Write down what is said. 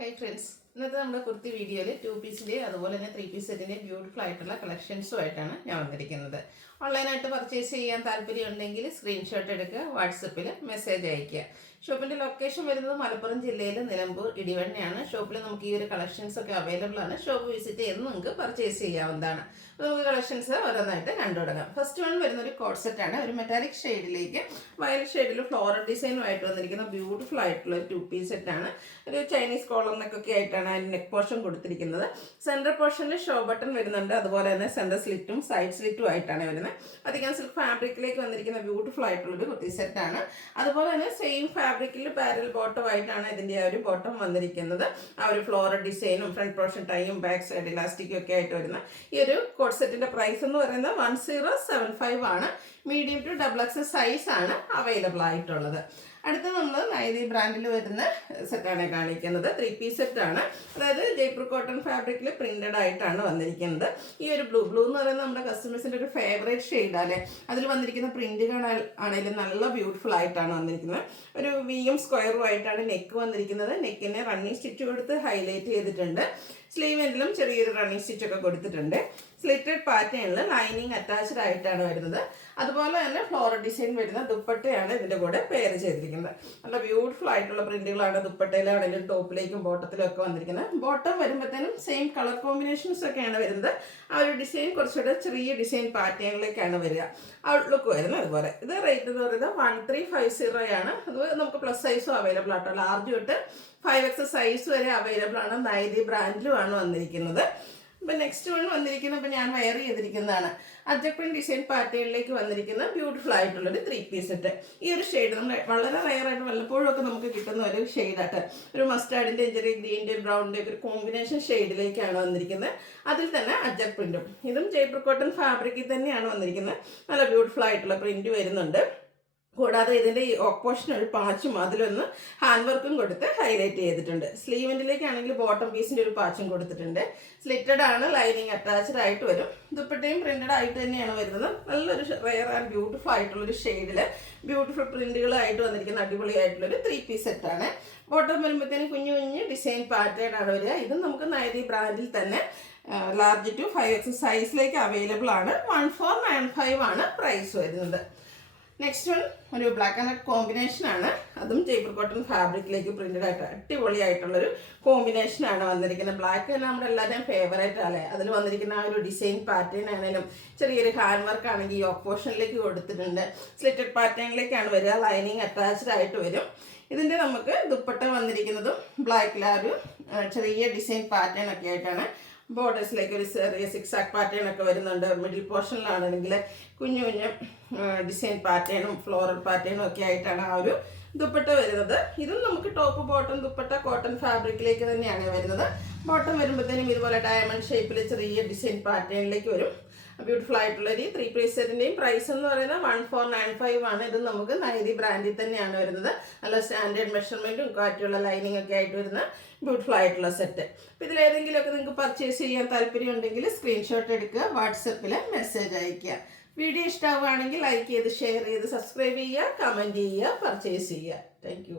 Hey friends, ഇന്നത്തെ നമ്മുടെ കുർത്തി വീഡിയോയിൽ 2 പീസിൻ്റെ അതുപോലെ തന്നെ 3 പീസ് സെറ്റിൻ്റെ ബ്യൂട്ടിഫുൾ ആയിട്ടുള്ള കളക്ഷൻസുമായിട്ടാണ് ഞാൻ വന്നിരിക്കുന്നത്. ഓൺലൈനായിട്ട് പർച്ചേസ് ചെയ്യാൻ താല്പര്യമുണ്ടെങ്കിൽ സ്ക്രീൻഷോട്ട് എടുക്കുക, വാട്സപ്പിൽ മെസ്സേജ് അയയ്ക്കുക. ഷോപ്പിൻ്റെ ലൊക്കേഷൻ വരുന്നത് മലപ്പുറം ജില്ലയിൽ നിലമ്പൂർ ഇടിവണ്ണയാണ്. ഷോപ്പിൽ നമുക്ക് ഈ ഒരു കളക്ഷൻസ് ഒക്കെ അവൈലബിൾ ആണ്. ഷോപ്പ് വിസിറ്റ് ചെയ്ത് നിങ്ങൾക്ക് പർച്ചേസ് ചെയ്യാവുന്നതാണ്. നമുക്ക് കളക്ഷൻസ് ഓരോന്നായിട്ട് കണ്ടു തുടങ്ങാം. ഫസ്റ്റ് വൺ വരുന്ന ഒരു കോഡ് സെറ്റാണ്. ഒരു മെറ്റാലിക് ഷെയ്ഡിലേക്ക് വയലറ്റ് ഷെയ്ഡിൽ ഫ്ലോറൽ ഡിസൈനുമായിട്ട് വന്നിരിക്കുന്ന ബ്യൂട്ടിഫുൾ ആയിട്ടുള്ള ഒരു 2 പീസ് സെറ്റാണ്. ഒരു ചൈനീസ് കോളറിനൊക്കെ ആയിട്ടാണ് അതിന് നെക്ക് പോർഷൻ കൊടുത്തിരിക്കുന്നത്. സെൻട്രൽ പോർഷനിൽ ഷോ ബട്ടൺ വരുന്നുണ്ട്. അതുപോലെ തന്നെ സെൻട്രൽ സ്ലിറ്റും സൈഡ് സ്ലിറ്റും ആയിട്ടാണ് വരുന്നത്. അധികം സിൽക്ക് ഫാബ്രിക്കിലേക്ക് വന്നിരിക്കുന്ന ബ്യൂട്ടിഫുൾ ആയിട്ടുള്ളൊരു കുർത്തി സെറ്റാണ്. അതുപോലെ തന്നെ സെയിം ഫാബ്രിക്കിൽ പാരൽ ബോട്ടം ആയിട്ടാണ് ഇതിൻ്റെ ആ ഒരു ബോട്ടം വന്നിരിക്കുന്നത്. ആ ഒരു ഫ്ലോറൽ ഡിസൈനും ഫ്രണ്ട് പോർഷൻ ടൈയും ബാക്ക് സൈഡ് ഇലാസ്റ്റിക്കും ഒക്കെ ആയിട്ട് വരുന്ന ഈ ഒരു കോഡ് സെറ്റിൻ്റെ പ്രൈസ് എന്ന് പറയുന്നത് 1075 ആണ്. മീഡിയം ടു XXL സൈസ് ആണ് അവൈലബിൾ ആയിട്ടുള്ളത്. അടുത്ത നമ്മൾ നൈതി ബ്രാൻഡിൽ വരുന്ന സെറ്റാണ് കാണിക്കുന്നത്. 3 പീസ് സെറ്റാണ്. അതായത് ജയ്പൂർ കോട്ടൺ ഫാബ്രിക്കിൽ പ്രിന്റഡ് ആയിട്ടാണ് വന്നിരിക്കുന്നത്. ഈ ഒരു ബ്ലൂ എന്ന് പറയുന്നത് നമ്മുടെ കസ്റ്റമേഴ്സിൻ്റെ ഒരു ഫേവറേറ്റ് ഷെയ്ഡാണ്. അതിൽ വന്നിരിക്കുന്ന പ്രിന്റുകൾ ആണെങ്കിലും നല്ല ബ്യൂട്ടിഫുൾ ആയിട്ടാണ് വന്നിരിക്കുന്നത്. ഒരു വിയും സ്ക്വയറും ആയിട്ടാണ് നെക്ക് വന്നിരിക്കുന്നത്. നെക്കിനെ റണ്ണിങ് സ്റ്റിച്ച് കൊടുത്ത് ഹൈലൈറ്റ് ചെയ്തിട്ടുണ്ട്. സ്ലീവ് എൻഡിലും ചെറിയൊരു റണ്ണിങ് സ്റ്റിച്ച് ഒക്കെ കൊടുത്തിട്ടുണ്ട്. സ്ലിറ്റഡ് പാറ്റേണിൽ ലൈനിങ് അറ്റാച്ച്ഡ് ആയിട്ടാണ് വരുന്നത്. അതുപോലെ തന്നെ ഫ്ലോറൽ ഡിസൈൻ വരുന്ന ദുപ്പട്ടയാണ് ഇതിൻ്റെ കൂടെ പെയർ ചെയ്തിരിക്കുന്നത്. നല്ല ബ്യൂട്ടിഫുൾ ആയിട്ടുള്ള പ്രിന്റുകളാണ് ദുപ്പട്ടയിലാണെങ്കിലും ടോപ്പിലേക്കും ബോട്ടത്തിലും ഒക്കെ വന്നിരിക്കുന്നത്. ബോട്ടം വരുമ്പോഴത്തേനും സെയിം കളർ കോമ്പിനേഷൻസ് ഒക്കെയാണ് വരുന്നത്. ആ ഒരു ഡിസൈൻ കുറച്ചുകൂടെ ചെറിയ ഡിസൈൻ പാറ്റേണിലേക്കാണ് വരിക. ഔട്ട്ലുക്ക് വരുന്നത് അതുപോലെ. ഇത് റേറ്റ് എന്ന് പറയുന്നത് 1350 ആണ്. അത് നമുക്ക് പ്ലസ് സൈസും അവൈലബിൾ ആട്ടോ. ലാർജ് തൊട്ട് 5XL സൈസ് വരെ അവൈലബിൾ ആണ്. നൈതി ബ്രാൻഡിലുമാണ് വന്നിരിക്കുന്നത്. ഇപ്പം നെക്സ്റ്റ് വൺ വന്നിരിക്കുന്നത് ഇപ്പം ഞാൻ വെയർ ചെയ്തിരിക്കുന്നതാണ്. അജപ്രിൻ ഡിസൈൻ പാറ്റേണിലേക്ക് വന്നിരിക്കുന്ന ബ്യൂട്ടിഫുൾ ആയിട്ടുള്ളൊരു 3 പീസ് സെറ്റ്. ഈ ഒരു ഷെയ്ഡ് നമ്മൾ വളരെ റെയറായിട്ട് വല്ലപ്പോഴും ഒക്കെ നമുക്ക് കിട്ടുന്ന ഒരു ഷെയ്ഡായിട്ട് ഒരു മസ്റ്റാർഡിൻ്റെ ചെറിയ ഗ്രീൻ്റെ ബ്രൗണിൻ്റെ ഒരു കോമ്പിനേഷൻ ഷെയ്ഡിലേക്കാണ് വന്നിരിക്കുന്നത്. അതിൽ തന്നെ അജക് പ്രിൻറ്റും. ഇതും ജയ്പൂർ കോട്ടൺ ഫാബ്രിക്കിൽ തന്നെയാണ് വന്നിരിക്കുന്നത്. നല്ല ബ്യൂട്ടിഫുൾ ആയിട്ടുള്ള പ്രിൻറ്റ് വരുന്നുണ്ട്. കൂടാതെ ഇതിൻ്റെ ഈ ഓപ്പോഷൻ ഒരു പാച്ചും അതിലൊന്ന് ഹാൻഡ് വർക്കും കൊടുത്ത് ഹൈലൈറ്റ് ചെയ്തിട്ടുണ്ട്. സ്ലീവിൻ്റിലേക്കാണെങ്കിൽ ബോട്ടം പീസിൻ്റെ ഒരു പാച്ചും കൊടുത്തിട്ടുണ്ട്. സ്ലിറ്റഡ് ആണ്, ലൈനിങ് അറ്റാച്ച്ഡ് ആയിട്ട് വരും. ദുപ്പട്ടയും പ്രിന്റഡ് ആയിട്ട് തന്നെയാണ് വരുന്നത്. നല്ലൊരു റെയർ ആൻഡ് ബ്യൂട്ടിഫുൾ ആയിട്ടുള്ളൊരു ഷെയ്ഡിൽ ബ്യൂട്ടിഫുൾ പ്രിന്റുകളായിട്ട് വന്നിരിക്കുന്ന അടിപൊളിയായിട്ടുള്ളൊരു 3 പീസ് സെറ്റാണ്. ബോട്ടം വരുമ്പോഴത്തേനും കുഞ്ഞു കുഞ്ഞ് ഡിസൈൻ പാറ്റേൺ ആണ് വരിക. ഇത് നമുക്ക് നൈതി ബ്രാൻഡിൽ തന്നെ ലാർജ് ടു 5XL സൈസിലേക്ക് അവൈലബിൾ ആണ്. 1495 ആണ് പ്രൈസ് വരുന്നത്. നെക്സ്റ്റ് വൺ ഒരു ബ്ലാക്ക് ആൻഡ് വൈറ്റ് കോമ്പിനേഷനാണ്. അതും ജയ്പൂർ കോട്ടൺ ഫാബ്രിക്കിലേക്ക് പ്രിന്റഡ് ആയിട്ട് അടിപൊളിയായിട്ടുള്ളൊരു കോമ്പിനേഷനാണ് വന്നിരിക്കുന്നത്. ബ്ലാക്ക് തന്നെ നമ്മുടെ എല്ലാവരുടെയും ഫേവറേറ്റ് അല്ലേ. അതിൽ വന്നിരിക്കുന്ന ആ ഒരു ഡിസൈൻ പാറ്റേൺ ആണെങ്കിലും ചെറിയൊരു ഹാൻഡ് വർക്ക് ആണെങ്കിൽ ഈ ഓപ്പോഷനിലേക്ക് കൊടുത്തിട്ടുണ്ട്. സ്ലിറ്റഡ് പാറ്റേണിലേക്കാണ് വരിക. ലൈനിങ് അറ്റാച്ച്ഡ് ആയിട്ട് വരും. ഇതിൻ്റെ നമുക്ക് ദുപ്പട്ട വന്നിരിക്കുന്നതും ബ്ലാക്കിൽ ആ ഒരു ചെറിയ ഡിസൈൻ പാറ്റേൺ ഒക്കെ ആയിട്ടാണ്. ബോർഡേഴ്സിലേക്ക് ഒരു ചെറിയ സിക്സാക് പാറ്റേൺ ഒക്കെ വരുന്നുണ്ട്. മിഡിൽ പോർഷനിലാണെങ്കിൽ കുഞ്ഞു കുഞ്ഞു ഡിസൈൻ പാറ്റേണും ഫ്ലോറൽ പാറ്റേണും ഒക്കെ ആയിട്ടാണ് ആ ഒരു ദുപ്പട്ട വരുന്നത്. ഇതും നമുക്ക് ടോപ്പ് ബോട്ടം ദുപ്പട്ട കോട്ടൺ ഫാബ്രിക്കിലേക്ക് തന്നെയാണ് വരുന്നത്. ബോട്ടം വരുമ്പോഴത്തേനും ഇതുപോലെ ഡയമണ്ട് ഷേപ്പിൽ ചെറിയ ഡിസൈൻ പാറ്റേണിലേക്ക് വരും. ബ്യൂട്ടിഫുൾ ആയിട്ടുള്ള ഒരു 3 പീസ് സെറ്റിൻ്റെയും പ്രൈസ് എന്ന് പറയുന്നത് 1495 ആണ്. ഇത് നമുക്ക് നൈതി ബ്രാൻഡിൽ തന്നെയാണ് വരുന്നത്. നല്ല സ്റ്റാൻഡേർഡ് മെഷർമെൻറ്റും കാറ്റുള്ള ലൈനിങ് ഒക്കെ ആയിട്ട് വരുന്ന ബ്യൂട്ടിഫുൾ ആയിട്ടുള്ള സെറ്റ്. അപ്പോൾ ഇതിലേതെങ്കിലുമൊക്കെ നിങ്ങൾക്ക് പർച്ചേസ് ചെയ്യാൻ താല്പര്യം ഉണ്ടെങ്കിൽ സ്ക്രീൻഷോട്ട് എടുക്കുക, വാട്സപ്പിൽ മെസ്സേജ് അയയ്ക്കുക. വീഡിയോ ഇഷ്ടമാവുകയാണെങ്കിൽ ലൈക്ക് ചെയ്ത് ഷെയർ ചെയ്ത് സബ്സ്ക്രൈബ് ചെയ്യുക, കമൻറ്റ് ചെയ്യുക, പർച്ചേസ് ചെയ്യുക. താങ്ക്